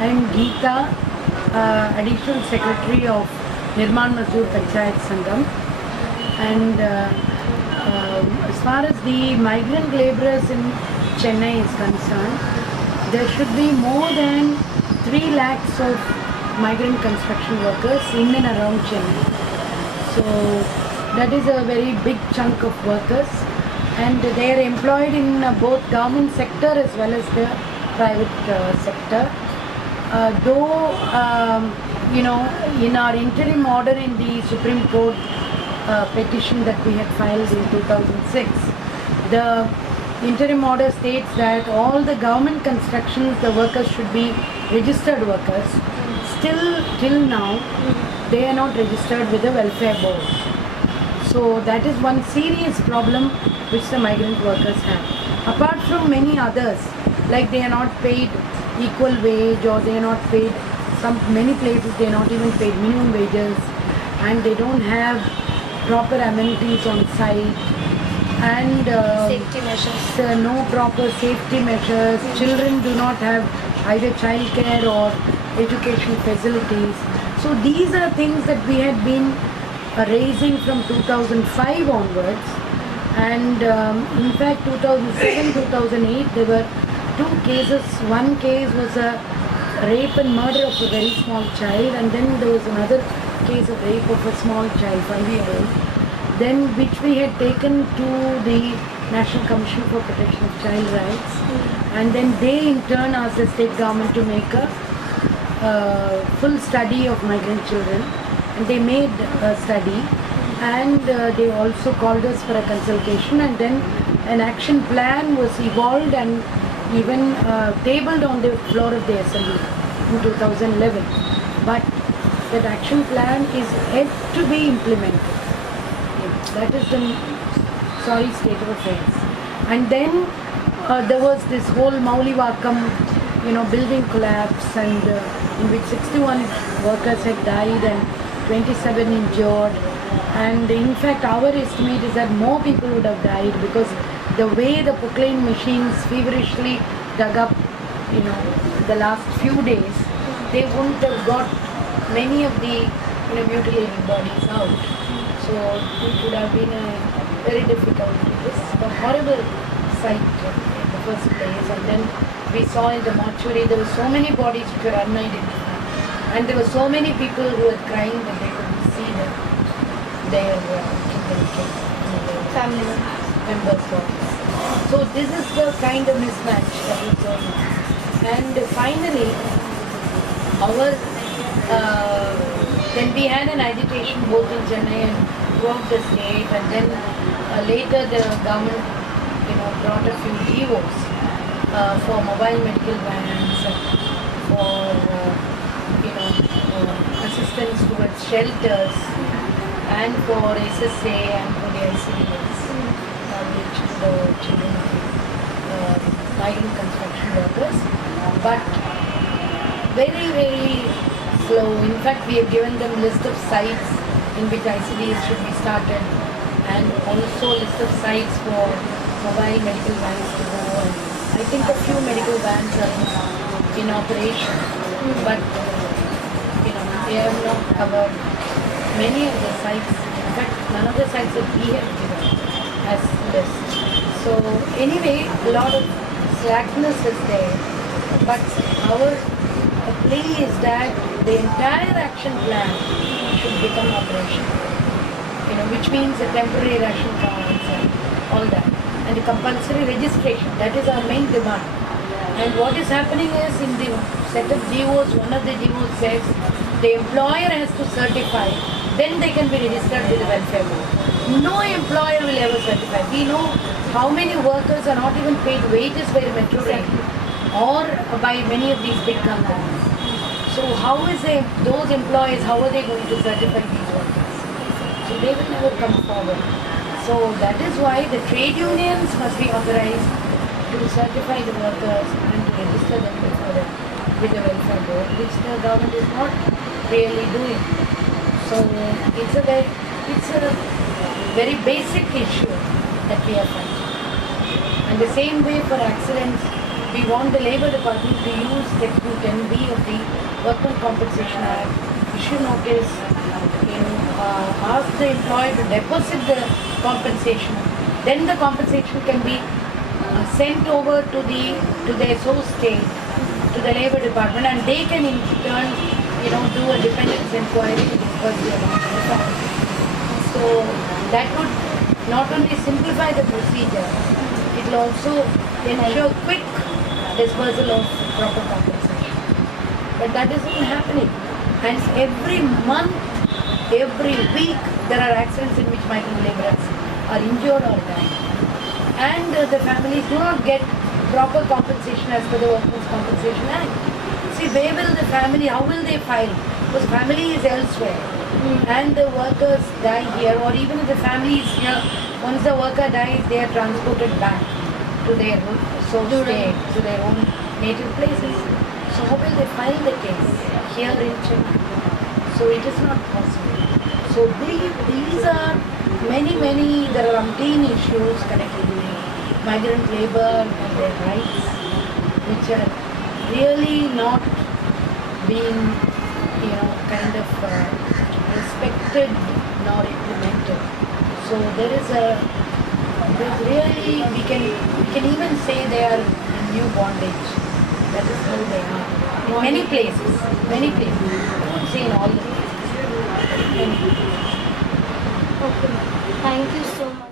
I am Geetha, Additional Secretary of Nirman Mazdoor Panchayat Sangam. And as far as the migrant labourers in Chennai is concerned, there should be more than 3 lakhs of migrant construction workers in and around Chennai. So that is a very big chunk of workers, and they are employed in both government sector as well as the private sector. Though in our interim order in the Supreme Court petition that we had filed in 2006, the interim order states that all the government constructions, the workers should be registered workers. Still, till now, they are not registered with the welfare board. So that is one serious problem which the migrant workers have. Apart from many others, like they are not paid equal wage, or they are not paid, many places they are not even paid minimum wages, and they don't have proper amenities on site, and safety measures. No proper safety measures. Children do not have either childcare or education facilities. So these are things that we had been raising from 2005 onwards, and in fact 2007-2008 there were 2 cases. One case was a rape and murder of a very small child, and then there was another case of rape of a small child, 5-year-old, then which we had taken to the National Commission for Protection of Child Rights, and then they in turn asked the state government to make a full study of migrant children, and they made a study, and they also called us for a consultation, and then an action plan was evolved and even tabled on the floor of the assembly in 2011. But that action plan is yet to be implemented. That is the sorry state of affairs. And then there was this whole Maulivakam, building collapse, and in which 61 workers had died and 27 injured. And in fact, our estimate is that more people would have died, because the way the proclaim machines feverishly dug up, the last few days, they wouldn't have got many of the mutilated bodies out. So it would have been a very difficult, a horrible sight in the first place. And then we saw in the mortuary there were so many bodies which were unidentified, and there were so many people who were crying that they couldn't see their Family members. So this is the kind of mismatch that is going on. And finally, then we had an agitation both in Chennai and throughout the state, and then later the government brought a few GOs for mobile medical vans, for assistance towards shelters, and for SSA and for the ICDS, which is the children migrant construction workers. But very, very slow. In fact, we have given them list of sites in which ICDs should be started, and also list of sites for mobile medical vans to go. And I think a few medical vans are in operation, but they have not covered many of the sites. In fact, none of the sites that we have given as list. So anyway, a lot of slackness is there, but our plea is that the entire action plan should become operational, which means the temporary ration cards and all that, and the compulsory registration. That is our main demand. And what is happening is, in the set of GOs, one of the GOs says the employer has to certify, then they can be registered with the welfare board. No employer will ever certify. We know how many workers are not even paid wages by the metro rail or by many of these big companies. So how is those employees, how are they going to certify these workers? So they will never come forward. So that is why the trade unions must be authorized to certify the workers and to register them with the welfare board, which the government is not really doing. So it's a very basic issue that we are fighting. And the same way for accidents, we want the Labour Department to use Section 10B of the Workmen Compensation Act, issue notice, ask the employer to deposit the compensation. Then the compensation can be sent over to their source state, to the Labour Department, and they can in turn, do a dependence inquiry to disperse the amount. So that would not only simplify the procedure, it will also ensure quick dispersal of proper compensation. But that isn't happening. And every month, every week, there are accidents in which migrant laborers are injured or dying. And the families do not get proper compensation as per the Workmen's Compensation Act. See, where will the family, how will they file? Because family is elsewhere. And the workers die here, or even if the family is here, once the worker dies, they are transported back to their source state, to their own native places. So how will they file the case here in Chennai? So it is not possible. So these are many, there are umpteen issues connected with migrant labor and their rights, which are really not being, respected nor implemented. So there's really, we can even say they are in new bondage. That is how they are. In many places. I won't say in all the places. Okay. Thank you so much.